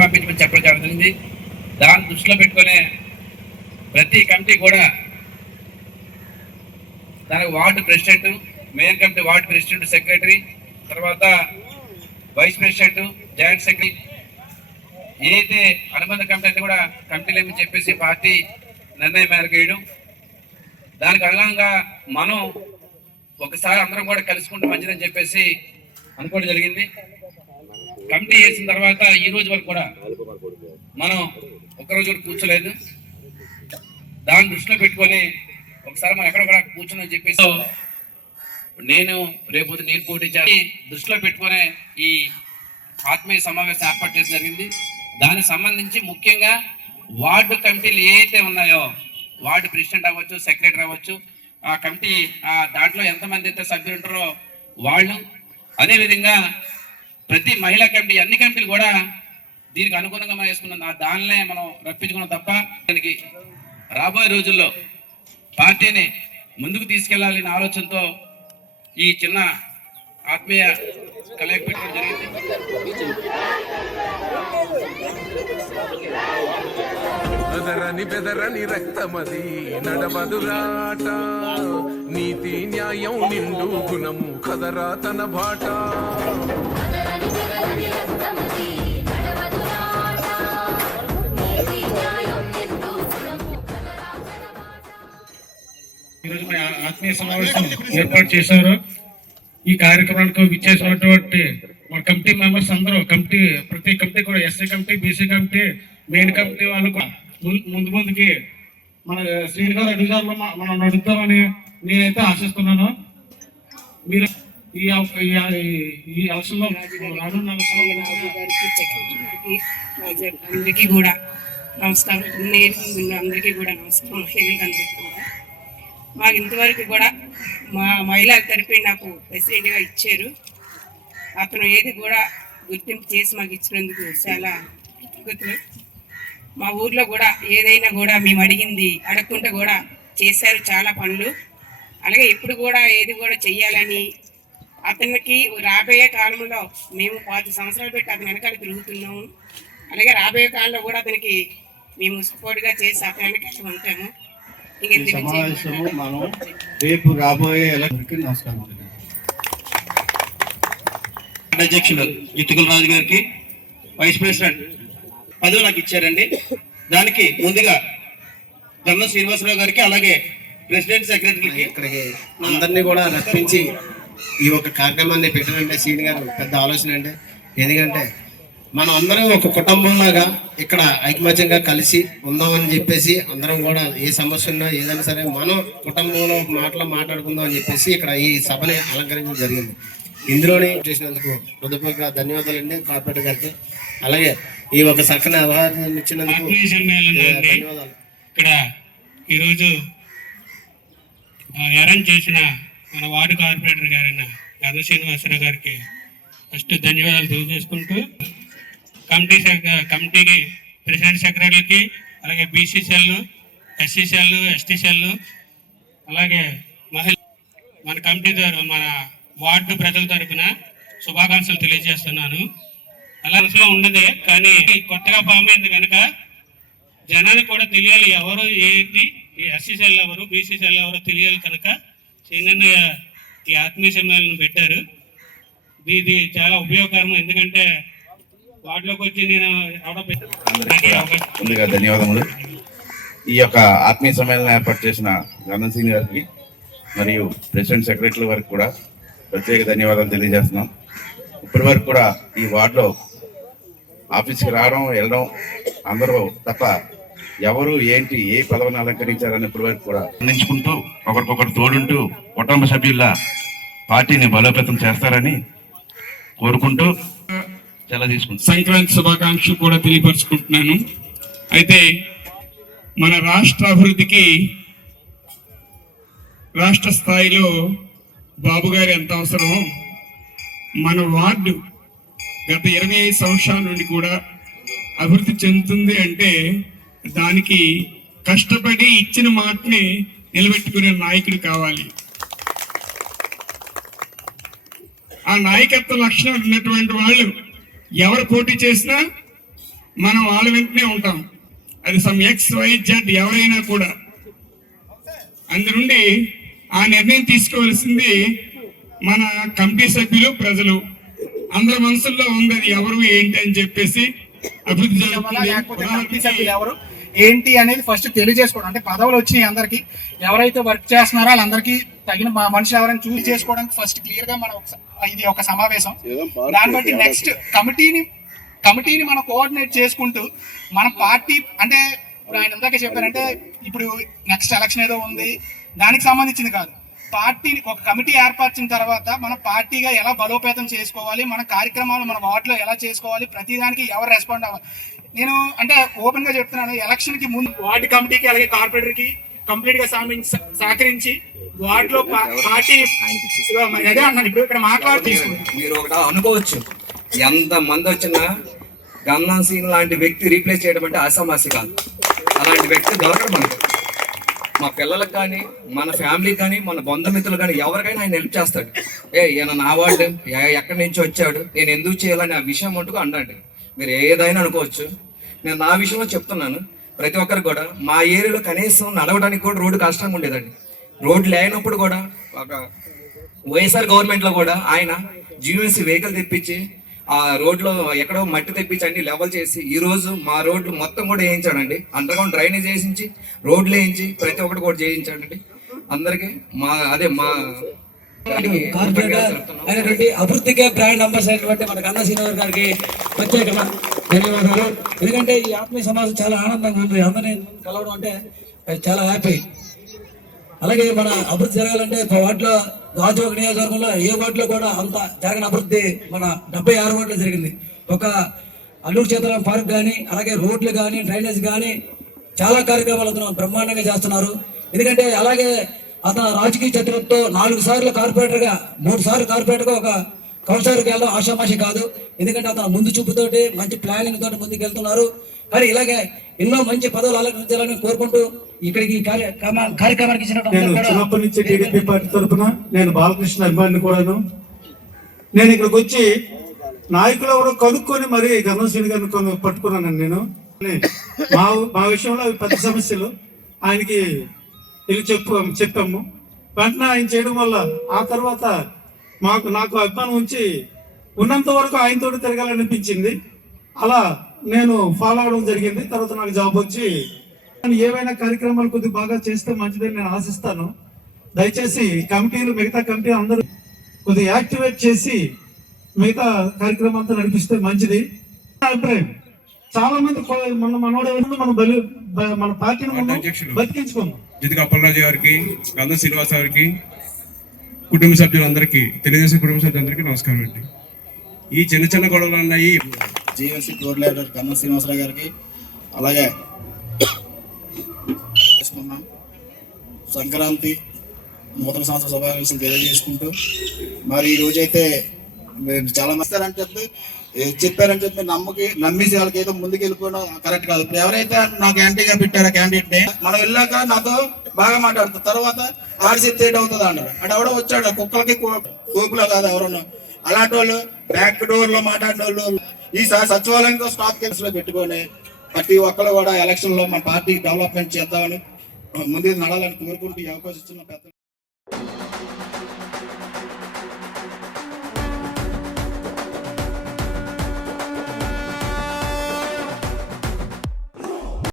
పంపించమని చెప్పడం జరుగుతుంది. దాన్ని దృష్టిలో పెట్టుకునే ప్రతి కమిటీ కూడా దానికి ward president main committee ward president secretary తర్వాత వైస్ ప్రెసిడెంట్ జాయింట్ సెక్రటరీ ఏదైతే అనుబంధ కమిటీ అంటే కూడా కమిటీలేమని చెప్పేసి పార్టీ నిర్ణయం మేరకు వేయడం. దానికి అనుగుణంగా మనం ఒకసారి అందరం కూడా కలుసుకుంటే మంచిదని చెప్పేసి అనుకోవడం జరిగింది. కమిటీ వేసిన తర్వాత ఈ రోజు వరకు కూడా మనం ఒక్కరోజు కూడా కూర్చోలేదు. దాన్ని దృష్టిలో పెట్టుకొని ఒకసారి మనం ఎక్కడ కూడా కూర్చుని చెప్పేసి నేను రేపు నేను పోటీ దృష్టిలో పెట్టుకొని ఈ ఆత్మీయ సమావేశం ఏర్పాటు చేయడం జరిగింది. దానికి సంబంధించి ముఖ్యంగా వార్డు కమిటీలు ఏవైతే ఉన్నాయో వార్డు ప్రెసిడెంట్ అవ్వచ్చు సెక్రటరీ అవ్వచ్చు ఆ కమిటీ ఆ దాంట్లో ఎంతమంది అయితే సభ్యులు ఉంటారో వాళ్ళు అదేవిధంగా ప్రతి మహిళా కమిటీ అన్ని కమిటీలు కూడా దీనికి అనుగుణంగా మనం వేసుకున్నాం ఆ దానినే మనం రప్పించుకున్నాం తప్ప దానికి రాబోయే రోజుల్లో పార్టీని ముందుకు తీసుకెళ్ళాలనే ఆలోచనతో ఈ చిన్న ఆత్మీయ కలయిక పెట్టడం జరిగింది. బెదరని బెదరని రక్తమది నడవదురాట. నీతి న్యాయం నిండు గుణము కదరా తన బాట. ఆత్మీయ సమావేశం ఏర్పాటు చేశారు. ఈ కార్యక్రమానికి విచ్చేసినటువంటి మా కమిటీ మెంబర్స్ అందరూ కమిటీ ప్రతి కమిటీ కూడా SC committee BC committee main committee వాళ్ళు ముందు ముందుకి మన శ్రీని గారు అడుగుదారులో మనం నడుద్దామని నేనైతే ఆశిస్తున్నాను. మీరు ఈ ఈ- అవసరంలో రానున్న అందరికీ కూడా నమస్కారం. నేను అందరికీ కూడా నమస్కారం. మహిళలకు అందరికీ కూడా. మాకు ఇంతవరకు కూడా మా మహిళా తరపున నాకు ప్రెసిడెంట్గా ఇచ్చారు. అతను ఏది కూడా గుర్తింపు చేసి మాకు ఇచ్చినందుకు చాలా కృతజ్ఞతలు మా ఊర్లో కూడా ఏదైనా కూడా మేము అడిగింది అడగకుండా కూడా చేశారు చాలా పనులు. అలాగే ఇప్పుడు కూడా ఏది కూడా చెయ్యాలని అతనికి రాబోయే కాలంలో మేము పాతి సంవత్సరాలు పెట్టి అతని వెనకాల తిరుగుతున్నాము. అలాగే రాబోయే కాలంలో కూడా అతనికి మేము సపోర్ట్గా చేసి అతని వెనకాల ఉంటాము. ఈ ఇంకెందుకు రేపు రాబోయే నమస్కారం నమస్కారం అధ్యక్షులు జిత్తుకుల రాజు గారికి వైస్ ప్రెసిడెంట్ పదవి నాకు ఇచ్చారండి. దానికి ముందుగా గన్న శ్రీనివాసరావు గారికి అలాగే ప్రెసిడెంట్ సెక్రటరీకి ఇక్కడికి అందరినీ కూడా రప్పించి ఈ ఒక కార్యక్రమాన్ని పెట్టాలంటే సీని గారు పెద్ద ఆలోచన అండి. ఎందుకంటే మనం అందరం ఒక కుటుంబంలాగా ఇక్కడ ఐకమత్యంగా కలిసి ఉందామని చెప్పేసి అందరం కూడా ఏ సమస్య ఉన్నా ఏదైనా సరే మనం కుటుంబంలో మాటలు మాట్లాడుకుందాం అని చెప్పేసి ఇక్కడ ఈ సభని అలంకరించడం జరిగింది. ఇందులోనే చేసినందుకు హృదయపూర్వక ధన్యవాదాలు అండి కార్పొరేటర్ గారికి. అలాగే ఈ ఒక చక్కని అవగాహన ఇచ్చినందుకు ధన్యవాదాలు. ఇక్కడ ఈరోజు అరేంజ్ చేసిన మన వార్డు కార్పొరేటర్ గారైన గద శ్రీనివాసరావు గారికి ఫస్ట్ ధన్యవాదాలు తెలియజేసుకుంటూ కమిటీ కమిటీకి ప్రెసిడెంట్ సెక్రటరీకి అలాగే BC cell SC cell ST cell అలాగే మహిళ మన కమిటీ తరఫు మన వార్డు ప్రజల తరఫున శుభాకాంక్షలు తెలియజేస్తున్నాను. అలా మనసులో ఉండదే కానీ కొత్తగా ఫామ్ అయింది కనుక జనానికి కూడా తెలియాలి ఎవరు ఏంటి ఈ ఎస్సీ సెల్ ఎవరు బీసీ సెల్ ఎవరు తెలియాలి కనుక సింగన్న ఈ ఆత్మీయ సమ్మేళనం పెట్టారు. ఇది చాలా ఉపయోగకరం ఎందుకంటే వాటిలోకి వచ్చి నేను ముందుగా ధన్యవాదములు. ఈ యొక్క ఆత్మీయ సమ్మేళనం ఏర్పాటు చేసిన గణన్ సింగ్ గారికి మరియు ప్రెసిడెంట్ సెక్రటరీ వారికి కూడా ప్రత్యేక ధన్యవాదాలు తెలియజేస్తున్నాం. ఇప్పటి వరకు కూడా ఈ వార్డులో ఆఫీస్కి రావడం వెళ్ళడం అందరూ తప్ప ఎవరు ఏంటి ఏ పదవిని అలంకరించారని ఇప్పటి వరకు కూడా అందించుకుంటూ ఒకరికొకరు తోడుంటూ కుటుంబ సభ్యుల పార్టీని బలోపేతం చేస్తారని కోరుకుంటూ సెలవు తీసుకుంటాం సంక్రాంతి శుభాకాంక్షలు కూడా తెలియపరుచుకుంటున్నాను. అయితే మన రాష్ట్ర అభివృద్ధికి రాష్ట్ర స్థాయిలో బాబు గారు ఎంత అవసరమో మన వార్డు గత ఇరవై ఐదు సంవత్సరాల నుండి కూడా అభివృద్ధి చెందుతుంది అంటే దానికి కష్టపడి ఇచ్చిన మాటని నిలబెట్టుకునే నాయకుడు కావాలి. ఆ నాయకత్వ లక్షణం ఉన్నటువంటి వాళ్ళు ఎవరు పోటీ చేసినా మనం వాళ్ళ వెంటనే ఉంటాం. అది సమ్ ఎక్స్ వై జెడ్ ఎవరైనా కూడా. అందునుండి ఆ నిర్ణయం తీసుకోవాల్సింది మన కమిటీ సభ్యులు ప్రజలు. అందరి మనసుల్లో ఉంది అది ఎవరు ఏంటి అని చెప్పేసి అభివృద్ధి జరుగుతుంది. ఎవరు? ఏంటి అనేది ఫస్ట్ తెలియజేసుకోవడం. అంటే పదవులు వచ్చినాయి అందరికి. ఎవరైతే వర్క్ చేస్తున్నారో వాళ్ళందరికీ తగిన మా మనుషులు ఎవరైనా చూస్ చేసుకోవడానికి ఫస్ట్ క్లియర్గా మనం ఇది ఒక సమావేశం. దాన్ని బట్టి నెక్స్ట్ కమిటీని కమిటీని మనం కోఆర్డినేట్ చేసుకుంటూ మన పార్టీ అంటే ఇప్పుడు ఆయన ఇందాక చెప్పారంటే ఇప్పుడు నెక్స్ట్ ఎలక్షన్ ఏదో ఉంది. దానికి సంబంధించింది కాదు. పార్టీ ఒక కమిటీ ఏర్పరిచిన తర్వాత మన పార్టీగా ఎలా బలోపేతం చేసుకోవాలి మన కార్యక్రమాలు మన వార్డులో ఎలా చేసుకోవాలి ప్రతిదానికి ఎవరు రెస్పాండ్ అవ్వాలి. నేను అంటే ఓపెన్గా చెప్తున్నాను ఎలక్షన్కి ముందు వార్డు కమిటీకి అలాగే కార్పొరేటర్కి కంప్లీట్గా సహకరించి వార్డులో పార్టీ మరి అదే అన్నాను ఇప్పుడు ఇక్కడ మాట్లాడుతూ తీసుకుంటాను మీరు ఒకటి అనుకోవచ్చు. ఎంత మంది వచ్చినా గంధం సీన్ లాంటి వ్యక్తి రీప్లేస్ చేయడం అంటే అసమస్య కాదు. అలాంటి వ్యక్తి దొరకడు మనకి. మా పిల్లలకు కానీ మన ఫ్యామిలీకి కానీ మన బంధుమిత్రులు కానీ ఎవరికైనా ఆయన హెల్ప్ చేస్తాడు. ఏ ఈయన నా వాళ్ళు ఎక్కడి నుంచి వచ్చాడు నేను ఎందుకు చేయాలని ఆ విషయం అంటూ అన్నాడు మీరు ఏదైనా అనుకోవచ్చు. నేను నా విషయంలో చెప్తున్నాను. ప్రతి ఒక్కరికి కూడా మా ఏరియాలో కనీసం నడవడానికి కూడా రోడ్డు కష్టంగా ఉండేదండి. రోడ్డు లేనప్పుడు కూడా ఒక వైఎస్ఆర్ గవర్నమెంట్లో కూడా ఆయన జీవన్సీ వెహికల్ తెప్పించి ఆ రోడ్లో ఎక్కడో మట్టి తెప్పించి అన్ని లెవెల్ చేసి ఈ రోజు మా రోడ్లు మొత్తం కూడా వేయించాడండి. అండర్గ్రౌండ్ డ్రైనేజ్ చేసించి రోడ్లు వేయించి ప్రతి ఒక్కటి కూడా చేయించాడండి. అందరికి మా అదే మా అయినటువంటి అభివృద్ధికే బ్రాండ్ అంబాసిడర్ అయినటువంటి మన కన్నా శ్రీనివాస్ గారికి ప్రత్యేకంగా ధన్యవాదాలు. ఎందుకంటే ఈ ఆత్మీయ సమాజం చాలా ఆనందంగా ఉంది. అందరినీ కలవడం అంటే చాలా హ్యాపీ అలాగే మన అభివృద్ధి జరగాలంటే వాటిలో రాజోగ నియోజకవర్గంలో ఏ వార్డులో కూడా అంత జరగని అభివృద్ధి మన డెబ్బై ఆరు వార్డులో జరిగింది. ఒక అల్లూరు సీతారాం పార్క్ కానీ అలాగే రోడ్లు కానీ డ్రైనేజ్ కానీ చాలా కార్యక్రమాలు అతను బ్రహ్మాండంగా చేస్తున్నారు. ఎందుకంటే అలాగే అతను రాజకీయ చతురతతో నాలుగు సార్లు కార్పొరేటర్గా మూడు సార్లు కార్పొరేటర్గా ఒక కౌన్సిలర్కి వెళ్ళడం ఆషామాషి కాదు. ఎందుకంటే అతను ముందు చూపుతోటి మంచి ప్లానింగ్ తోటి ముందుకు వెళ్తున్నారు కానీ ఇలాగే ఎన్నో మంచి పదవులు అలంకరించాలని కోరుకుంటూ ఇక్కడికి కార్యక్రమానికి నేను చిన్నప్పటి నుంచి టీడీపీ పార్టీ తరఫున నేను బాలకృష్ణ అభిమాని కూడాను. నేను ఇక్కడికి వచ్చి నాయకులు ఎవరో కనుక్కొని మరి గణేశ్వరి గారిని కొను పట్టుకున్నాను నేను. మా మా విషయంలో అవి పెద్ద సమస్యలు. ఆయనకి వెళ్ళి చెప్పు చెప్పాము. వెంటనే ఆయన చేయడం వల్ల ఆ తర్వాత మాకు నాకు అభిమానం ఉంచి ఉన్నంత వరకు ఆయనతో తిరగాలనిపించింది. అలా నేను ఫాలో అవడం జరిగింది. తర్వాత నాకు జాబ్ వచ్చి ఏవైనా కార్యక్రమాలు కొద్దిగా బాగా చేస్తే మంచిదని నేను ఆశిస్తాను. దయచేసి కమిటీలు మిగతా కమిటీ అందరూ కొద్దిగా యాక్టివేట్ చేసి మిగతా కార్యక్రమం అంతా నడిపిస్తే మంచిది. నా అభిప్రాయం. చాలా మంది మన మనోడు మన బలి మన పార్టీని మనం. బతికించుకుందాం. జితిక అప్పలరాజు గారికి గంధం శ్రీనివాస్ గారికి కుటుంబ సభ్యులందరికీ తెలుగుదేశం కుటుంబ సభ్యులందరికీ నమస్కారం అండి. ఈ చిన్న చిన్న గొడవలు అన్నాయి జీఎంసీ ఫ్లోర్ లీడర్ కన్నా శ్రీనివాసరావు గారికి అలాగే చేసుకున్నాం సంక్రాంతి నూతన సంవత్సర శుభాకాంక్షలు తెలియజేసుకుంటూ మరి ఈరోజైతే రోజైతే మీరు చాలా మంది చెప్పి చెప్పారని చెప్పి నమ్మకి నమ్మేసి వాళ్ళకి ఏదో ముందుకు వెళ్ళిపోవడం కరెక్ట్ కాదు. ఇప్పుడు ఎవరైతే నాకు యాంటీగా పెట్టారో క్యాండిడేట్ని మనం వెళ్ళాక నాతో బాగా మాట్లాడుతారు. తర్వాత ఆర్సీ తేట్ అవుతుంది అంటారు. అంటే ఎవడో వచ్చాడు కుక్కలకి కోపులో కాదు ఎవరన్నా. అలాంటి వాళ్ళు బ్యాక్ డోర్లో మాట్లాడిన వాళ్ళు ఈసారి సచివాలయంతో స్టాక్ కేసులో పెట్టుకొని ప్రతి ఒక్కరు కూడా ఎలక్షన్లో మన పార్టీ డెవలప్మెంట్ చేద్దామని ముందుకు నడాలని కోరుకుంటూ అవకాశం ఇచ్చిన పెద్ద